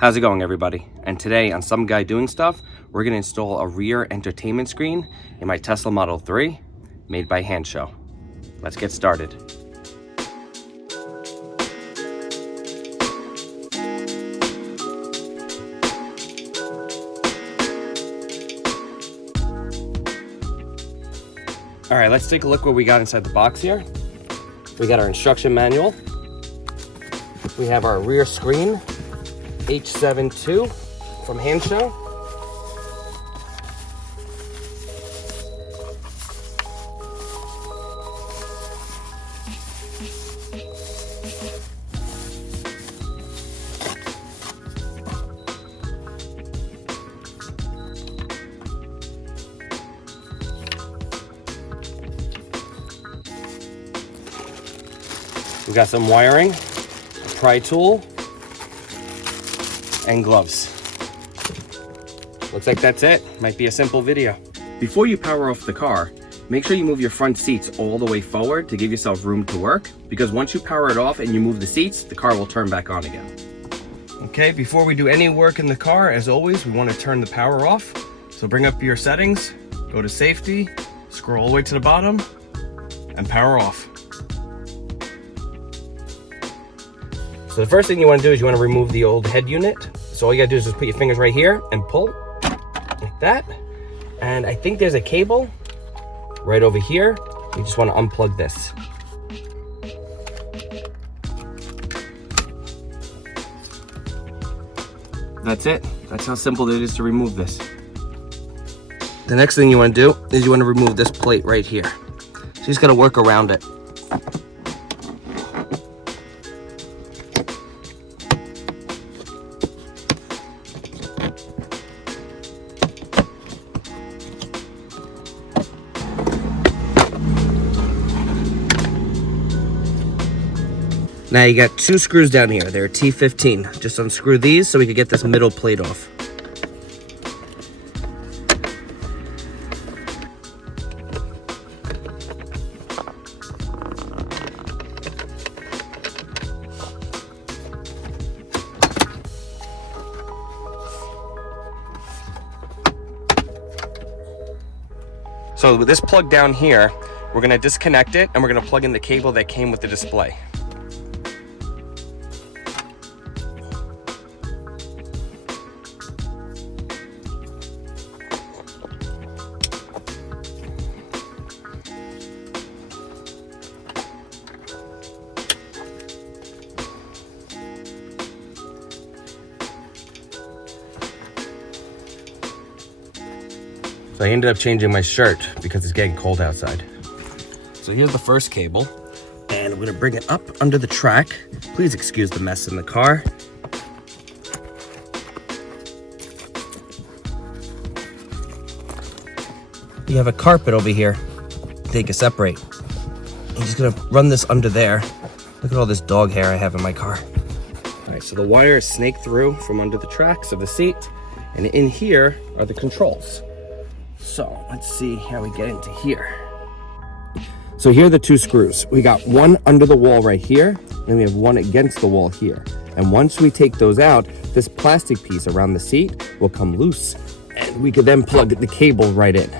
How's it going, everybody? And today on Some Guy Doing Stuff, we're going to install a rear entertainment screen in my Tesla Model 3 made by Hansshow. Let's get started. All right, let's take a look what we got inside the box here. We got our instruction manual. We have our rear screen, H72 from Hansshow. We got some wiring, a pry tool, and gloves. Looks like that's it. Might be a simple video. Before you power off the car, make sure you move your front seats all the way forward to give yourself room to work, because once you power it off and you move the seats, the car will turn back on again. Okay, before we do any work in the car, as always, we want to turn the power off. So bring up your settings, go to safety, scroll all the way to the bottom, and power off. So the first thing you want to do is you want to remove the old head unit. So all you gotta do is just put your fingers right here and pull like that. And I think there's a cable right over here. You just want to unplug this. That's it. That's how simple it is to remove this. The next thing you want to do is you want to remove this plate right here. So you just gotta work around it. Now you got two screws down here. They're T15. Just unscrew these so we can get this middle plate off. So with this plug down here, we're gonna disconnect it and we're gonna plug in the cable that came with the display. So I ended up changing my shirt because it's getting cold outside. So here's the first cable, and I'm gonna bring it up under the track. Please excuse the mess in the car. You have a carpet over here that you can separate. I'm just gonna run this under there. Look at all this dog hair I have in my car. All right, so the wire is snaked through from under the tracks of the seat, and in here are the controls. So let's see how we get into here. So here are the two screws. We got one under the wall right here, and we have one against the wall here. And once we take those out, this plastic piece around the seat will come loose, and we could then plug the cable right in.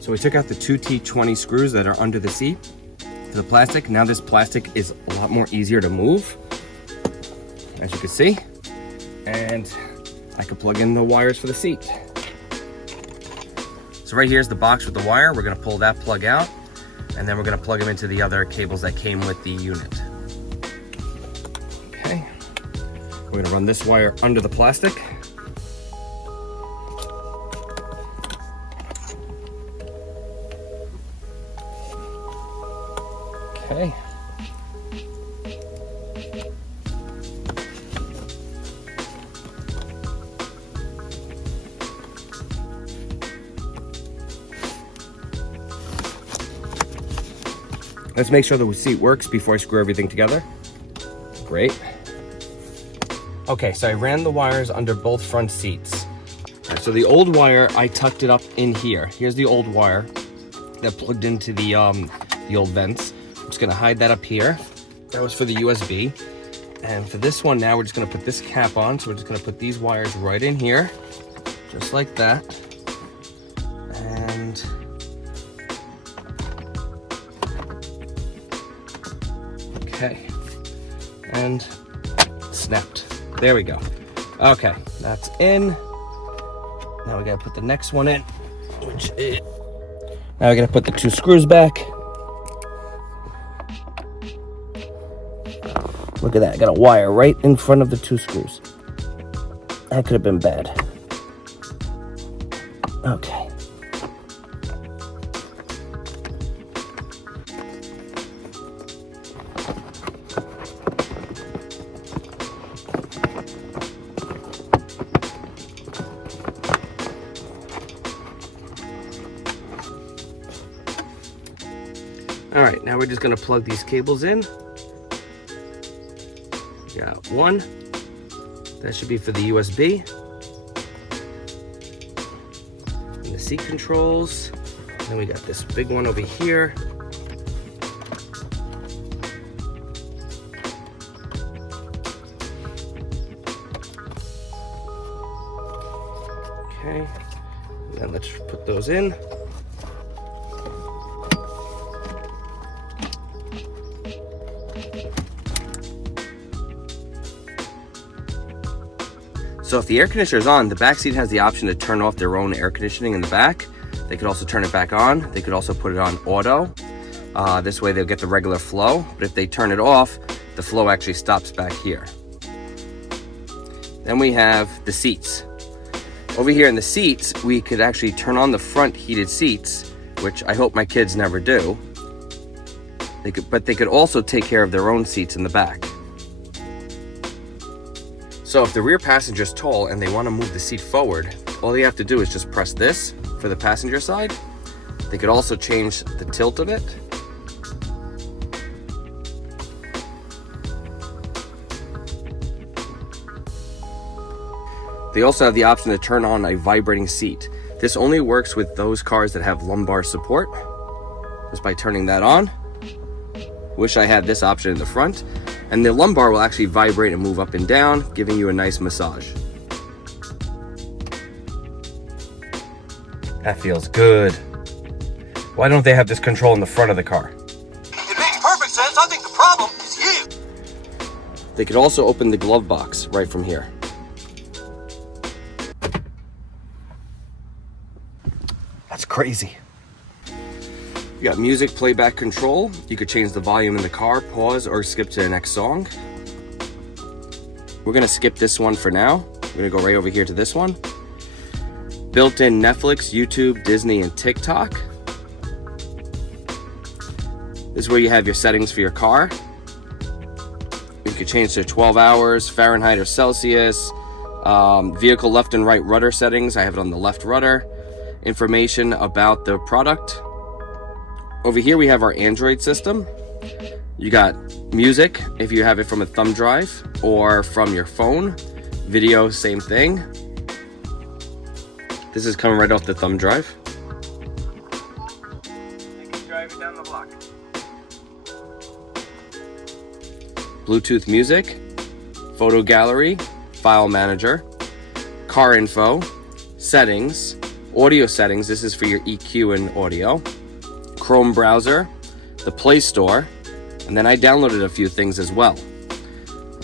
So we took out the two T20 screws that are under the seat to the plastic. Now this plastic is a lot more easier to move, as you can see. And I could plug in the wires for the seat. So right here's the box with the wire. We're gonna pull that plug out, and then we're gonna plug them into the other cables that came with the unit. Okay, we're gonna run this wire under the plastic. Okay. Let's make sure the seat works before I screw everything together. Great. Okay, so I ran the wires under both front seats. so the old wire, I tucked it up in here. Here's the old wire that plugged into the old vents. I'm just gonna hide that up here. That was for the USB. And for this one now, we're just gonna put this cap on. So we're just gonna put these wires right in here, just like that. And okay, and snapped. There we go. Okay, that's in. Now we gotta put the next one in, which is, now we're gonna put the 2 screws back. Look at that, I got a wire right in front of the 2 screws. That could have been bad. Okay. All right, now we're just gonna plug these cables in. Got one. That should be for the USB. And the seat controls. Then we got this big one over here. Okay, and then let's put those in. So if the air conditioner is on, the back seat has the option to turn off their own air conditioning in the back. They could also turn it back on. They could also put it on auto. This way they'll get the regular flow. But if they turn it off, the flow actually stops back here. Then we have the seats. Over here in the seats, we could actually turn on the front heated seats, which I hope my kids never do. But they could also take care of their own seats in the back. So if the rear passenger is tall and they want to move the seat forward, all they have to do is just press this for the passenger side. They could also change the tilt of it. They also have the option to turn on a vibrating seat. This only works with those cars that have lumbar support, just by turning that on. Wish I had this option in the front. And the lumbar will actually vibrate and move up and down, giving you a nice massage. That feels good. Why don't they have this control in the front of the car? It makes perfect sense. I think the problem is you. They could also open the glove box right from here. That's crazy. You got music playback control. You could change the volume in the car, pause, or skip to the next song. We're gonna skip this one for now. We're gonna go right over here to this one. Built-in Netflix, YouTube, Disney, and TikTok. This is where you have your settings for your car. You could change to 12 hours, Fahrenheit or Celsius, vehicle left and right rudder settings. I have it on the left rudder. Information about the product. Over here we have our Android system. You got music if you have it from a thumb drive or from your phone. Video, same thing. This is coming right off the thumb drive. You can drive it down the block. Bluetooth music, photo gallery, file manager, car info, settings, audio settings. This is for your EQ and audio. Chrome browser, the Play Store, and then I downloaded a few things as well.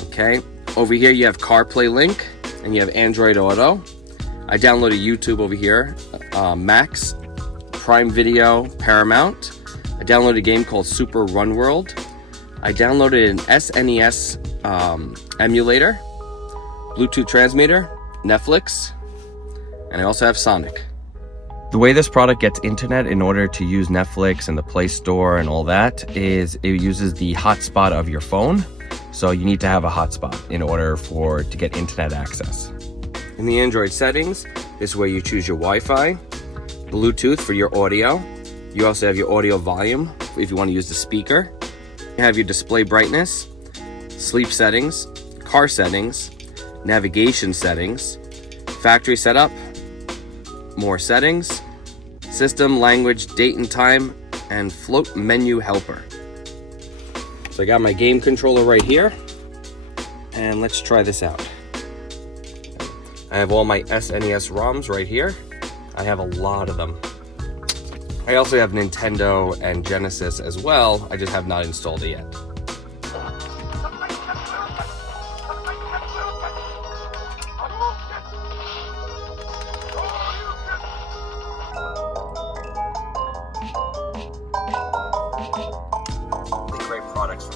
Okay, over here you have CarPlay link and you have Android Auto. I downloaded YouTube over here, Max, Prime Video, Paramount. I downloaded a game called Super Run World. I downloaded an SNES emulator, Bluetooth transmitter, Netflix, and I also have Sonic. The way this product gets internet in order to use Netflix and the Play Store and all that is it uses the hotspot of your phone. So you need to have a hotspot in order to get internet access. In the Android settings, this is where you choose your Wi-Fi, Bluetooth for your audio. You also have your audio volume if you want to use the speaker. You have your display brightness, sleep settings, car settings, navigation settings, factory setup, more settings, system, language, date and time, and float menu helper. So I got my game controller right here, and let's try this out. I have all my SNES ROMs right here. I have a lot of them. I also have Nintendo and Genesis as well. I just have not installed it yet.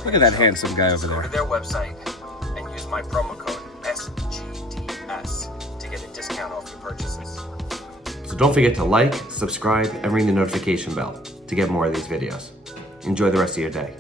Look at that handsome guy over there. Go to their website and use my promo code SGDS to get a discount off your purchases. So don't forget to like, subscribe, and ring the notification bell to get more of these videos. Enjoy the rest of your day.